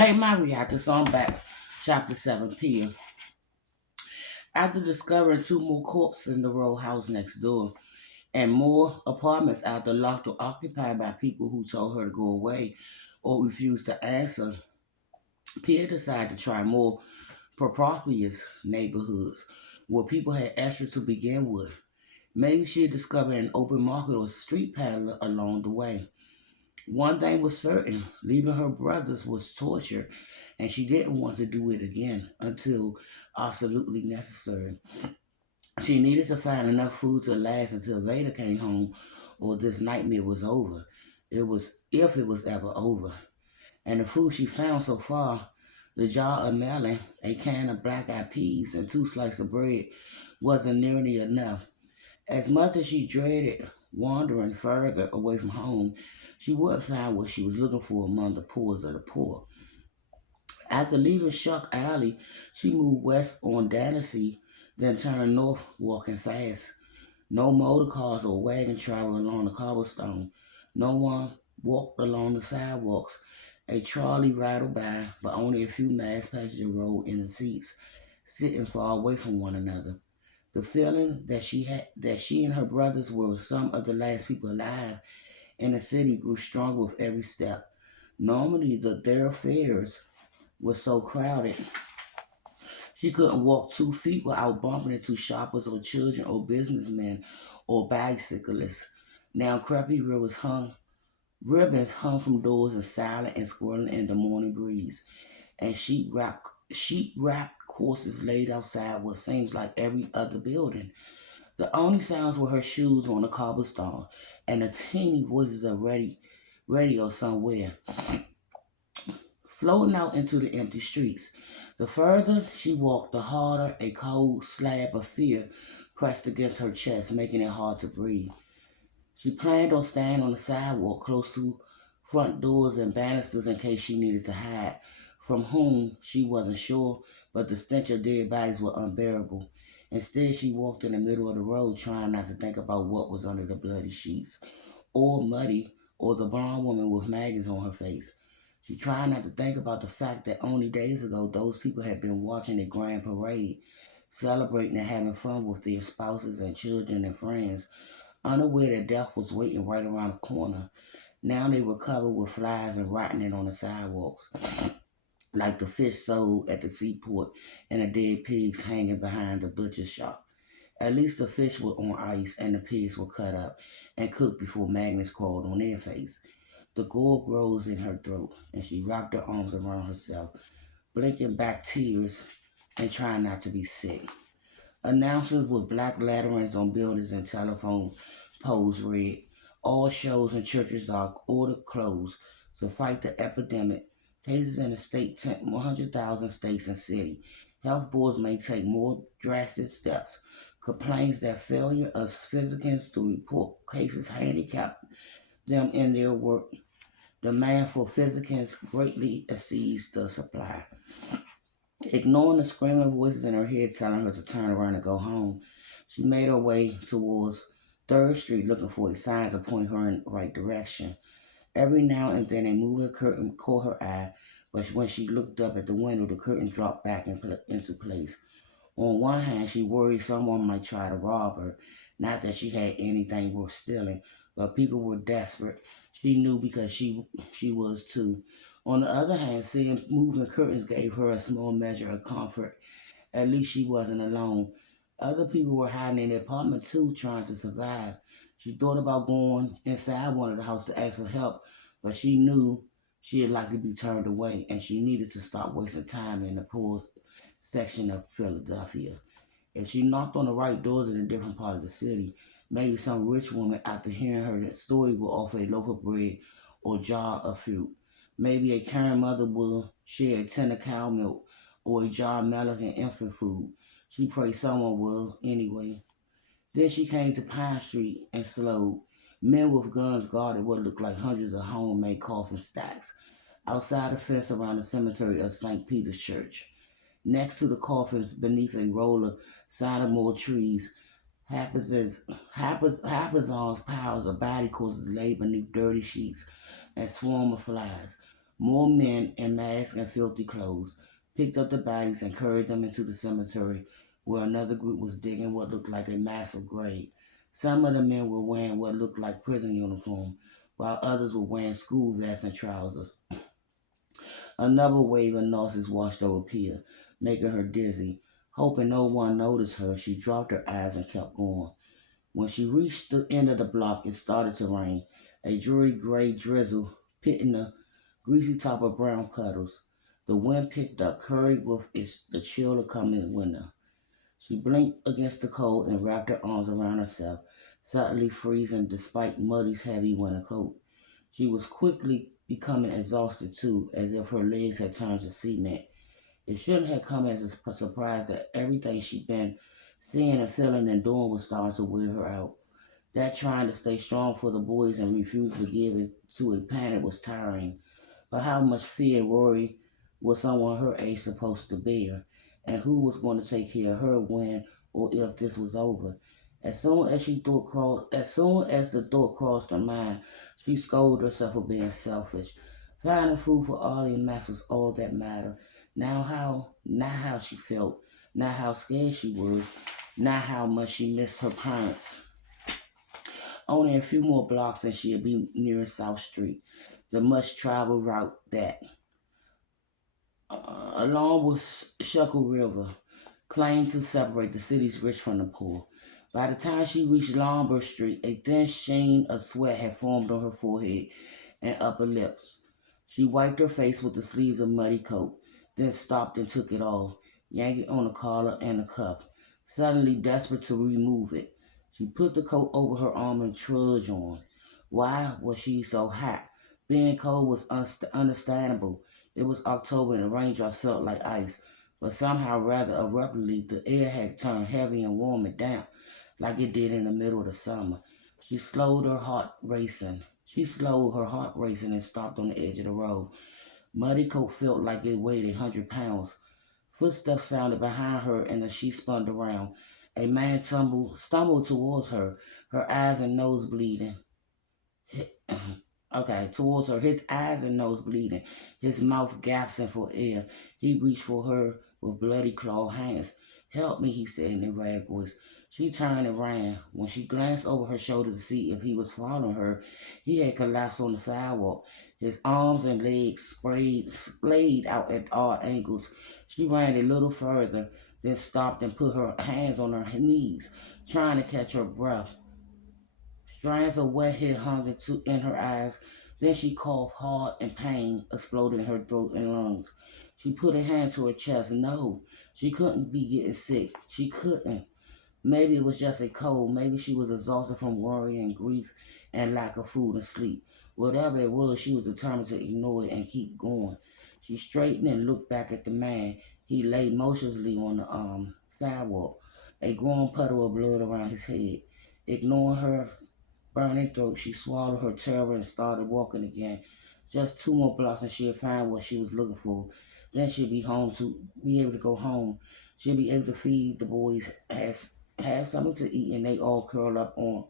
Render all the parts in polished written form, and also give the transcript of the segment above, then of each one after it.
Hey, my reactor, so I'm back. Chapter 7 p.m. After discovering two more corpses in the row house next door and more apartments after locked or occupied by people who told her to go away or refused to answer, Pierre decided to try more propertious neighborhoods where people had extra to begin with. Maybe she had discovered an open market or street peddler along the way. One thing was certain, leaving her brothers was torture, and she didn't want to do it again until absolutely necessary. She needed to find enough food to last until Veda came home, or this nightmare was over. It was if it was ever over. And the food she found so far, the jar of melon, a can of black-eyed peas, and two slices of bread, wasn't nearly enough. As much as she dreaded wandering further away from home, she would find what she was looking for among the poorest of the poor. After leaving Shuck Alley, she moved west on Danasee, then turned north, walking fast. No motor cars or wagon traveled along the cobblestone. No one walked along the sidewalks. A trolley rattled by, but only a few mass passengers rode in the seats, sitting far away from one another. The feeling that she and her brothers were some of the last people alive in the city grew stronger with every step. Normally the thoroughfares were so crowded she couldn't walk 2 feet without bumping into shoppers or children or businessmen or bicyclists. Now crappy ribbons hung from doors and silent and swirling in the morning breeze, and sheep wrapped horses laid outside what seems like every other building. The only sounds were her shoes on the cobblestone and the teeny voices of radio somewhere, floating out into the empty streets. The further she walked, the harder a cold slab of fear pressed against her chest, making it hard to breathe. She planned on staying on the sidewalk close to front doors and banisters in case she needed to hide. From whom, she wasn't sure, but the stench of dead bodies was unbearable. Instead, she walked in the middle of the road, trying not to think about what was under the bloody sheets, or muddy, or the blonde woman with maggots on her face. She tried not to think about the fact that only days ago those people had been watching a grand parade, celebrating and having fun with their spouses and children and friends, unaware that death was waiting right around the corner. Now they were covered with flies and rotting on the sidewalks, like the fish sold at the seaport and the dead pigs hanging behind the butcher shop. At least the fish were on ice and the pigs were cut up and cooked before maggots crawled on their face. The gore rose in her throat, and she wrapped her arms around herself, blinking back tears and trying not to be sick. Announcements with black letterings on buildings and telephone poles read, "All shows and churches are ordered closed to fight the epidemic. Cases in the state tempt 100,000 states and city. Health boards may take more drastic steps. Complains that failure of physicians to report cases handicap them in their work. Demand for physicians greatly exceeds the supply." Ignoring the screaming voices in her head telling her to turn around and go home, she made her way towards 3rd Street looking for a sign to point her in the right direction. Every now and then a moving curtain caught her eye, but when she looked up at the window, the curtain dropped back into place. On one hand, she worried someone might try to rob her. Not that she had anything worth stealing, but people were desperate. She knew because she was too. On the other hand, seeing moving curtains gave her a small measure of comfort. At least she wasn't alone. Other people were hiding in the apartment too, trying to survive. She thought about going inside one of the houses to ask for help, but she knew she'd likely be turned away, and she needed to stop wasting time in the poor section of Philadelphia. If she knocked on the right doors in a different part of the city, maybe some rich woman, after hearing her story, will offer a loaf of bread or jar of fruit. Maybe a caring mother will share a tin of cow milk or a jar of milk and infant food. She prayed someone will anyway. Then she came to Pine Street and slowed. Men with guns guarded what looked like hundreds of homemade coffin stacks outside the fence around the cemetery of St. Peter's Church. Next to the coffins, beneath a roll of sycamore trees, haphazard piles of body corpses laid beneath dirty sheets and swarm of flies. More men in masks and filthy clothes picked up the bodies and carried them into the cemetery, where another group was digging what looked like a massive grave. Some of the men were wearing what looked like prison uniform, while others were wearing school vests and trousers. Another wave of nurses washed over Pia, making her dizzy. Hoping no one noticed her, she dropped her eyes and kept going. When she reached the end of the block, it started to rain. A dreary gray drizzle pitting the greasy top of brown puddles. The wind picked up, carried with it the chill of coming winter. She blinked against the cold and wrapped her arms around herself, suddenly freezing despite Muddy's heavy winter coat. She was quickly becoming exhausted too, as if her legs had turned to cement. It shouldn't have come as a surprise that everything she'd been seeing and feeling and doing was starting to wear her out. That trying to stay strong for the boys and refuse to give in to a panic was tiring. But how much fear and worry was someone her age supposed to bear? And who was going to take care of her when or if this was over? As soon as the thought crossed her mind, she scolded herself for being selfish. Finding food for Ollie and Max was all that mattered. Not how she felt, not how scared she was, not how much she missed her parents. Only a few more blocks and she'd be near South Street, the much traveled route that, along with Shuckle River, claimed to separate the city's rich from the poor. By the time she reached Lombard Street, a thin sheen of sweat had formed on her forehead and upper lips. She wiped her face with the sleeves of muddy coat, then stopped and took it off, yanking on the collar and the cuff, suddenly desperate to remove it. She put the coat over her arm and trudged on. Why was she so hot? Being cold was understandable. It was October and the raindrops felt like ice, but somehow rather abruptly the air had turned heavy and warm and damp, like it did in the middle of the summer. She slowed her heart racing and stopped on the edge of the road. Muddy coat felt like it weighed 100 pounds. Footsteps sounded behind her, and as she spun around, a man stumbled towards her, her eyes and nose bleeding. Towards her, his eyes and nose bleeding, his mouth gasping for air. He reached for her with bloody clawed hands. "Help me," he said in a rag voice. She turned and ran. When she glanced over her shoulder to see if he was following her, he had collapsed on the sidewalk, his arms and legs splayed out at odd angles. She ran a little further, then stopped and put her hands on her knees, trying to catch her breath. Strands of wet hair hung in her eyes. Then she coughed hard and pain exploded in her throat and lungs. She put her hand to her chest. No, she couldn't be getting sick. She couldn't. Maybe it was just a cold. Maybe she was exhausted from worry and grief and lack of food and sleep. Whatever it was, she was determined to ignore it and keep going. She straightened and looked back at the man. He lay motionlessly on the sidewalk, a growing puddle of blood around his head. Ignoring her burning throat, she swallowed her terror and started walking again. Just 2 more blocks and she'd find what she was looking for. Then she'd be able to go home. She'd be able to feed the boys, have something to eat, and they all curl up on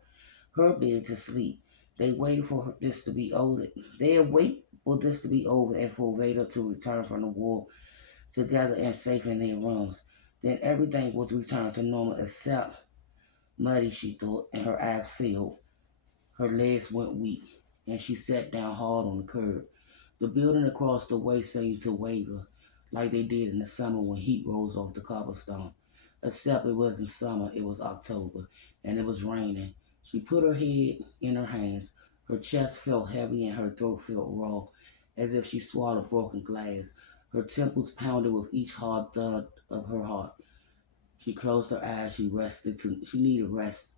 her bed to sleep. They waited for this to be over. They'd wait for this to be over and for Vader to return from the war together and safe in their rooms. Then everything would return to normal except Muddy, she thought, and her eyes filled. Her legs went weak, and she sat down hard on the curb. The building across the way seemed to waver, like they did in the summer when heat rose off the cobblestone. Except it wasn't summer, it was October, and it was raining. She put her head in her hands. Her chest felt heavy and her throat felt raw, as if she swallowed broken glass. Her temples pounded with each hard thud of her heart. She closed her eyes. She needed rest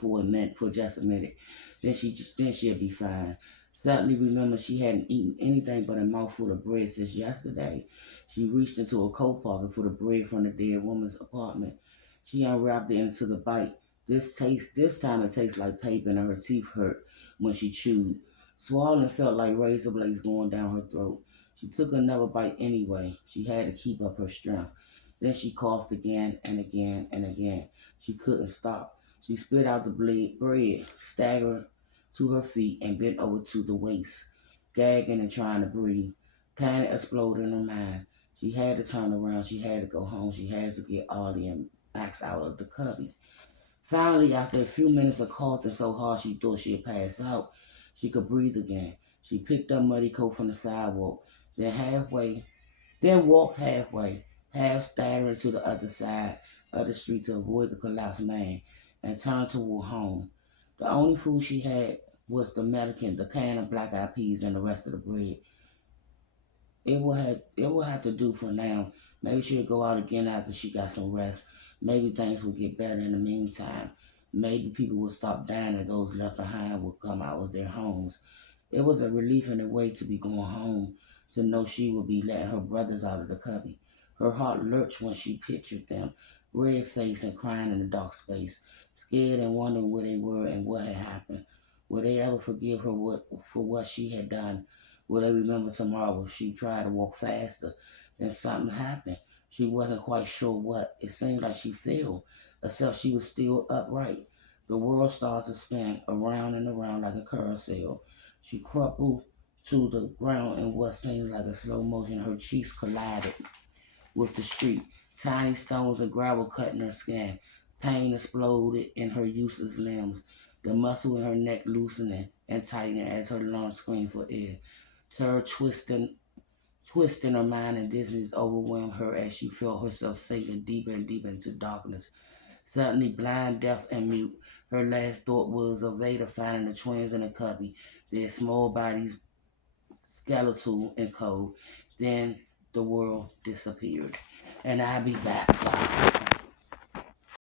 for just a minute. Then she'll be fine. Suddenly remembered she hadn't eaten anything but a mouthful of bread since yesterday. She reached into a coat pocket for the bread from the dead woman's apartment. She unwrapped it and took a bite. This time it tastes like paper and her teeth hurt when she chewed. Swallowing felt like razor blades going down her throat. She took another bite anyway. She had to keep up her strength. Then she coughed again and again and again. She couldn't stop. She spit out the bread, staggered to her feet, and bent over to the waist, gagging and trying to breathe. Panic exploded in her mind. She had to turn around. She had to go home. She had to get Ollie and Max out of the cubby. Finally, after a few minutes of coughing so hard she thought she'd pass out, she could breathe again. She picked up Muddy Coat from the sidewalk, then walked halfway, half staggering to the other side of the street to avoid the collapsed man, and turned toward home. The only food she had was the can of black eyed peas, and the rest of the bread. It will have to do for now. Maybe she'll go out again after she got some rest. Maybe things will get better in the meantime. Maybe people will stop dying and those left behind will come out of their homes. It was a relief and a way to be going home, to know she would be letting her brothers out of the cubby. Her heart lurched when she pictured them, red-faced and crying in the dark space, scared and wondering where they were and what had happened. Would they ever forgive her for what she had done? Will they remember tomorrow? She tried to walk faster. Then something happened. She wasn't quite sure what. It seemed like she fell, except she was still upright. The world started to spin around and around like a carousel. She crumpled to the ground in what seemed like a slow motion. Her cheeks collided with the street. Tiny stones and gravel cut in her skin. Pain exploded in her useless limbs. The muscle in her neck loosening and tightening as her lungs screamed for air. Terror twisting her mind and dizziness overwhelmed her as she felt herself sinking deeper and deeper into darkness. Suddenly, blind, deaf, and mute, her last thought was of Vader finding the twins in a cubby, their small bodies skeletal and cold. Then the world disappeared. And I'll be back, y'all.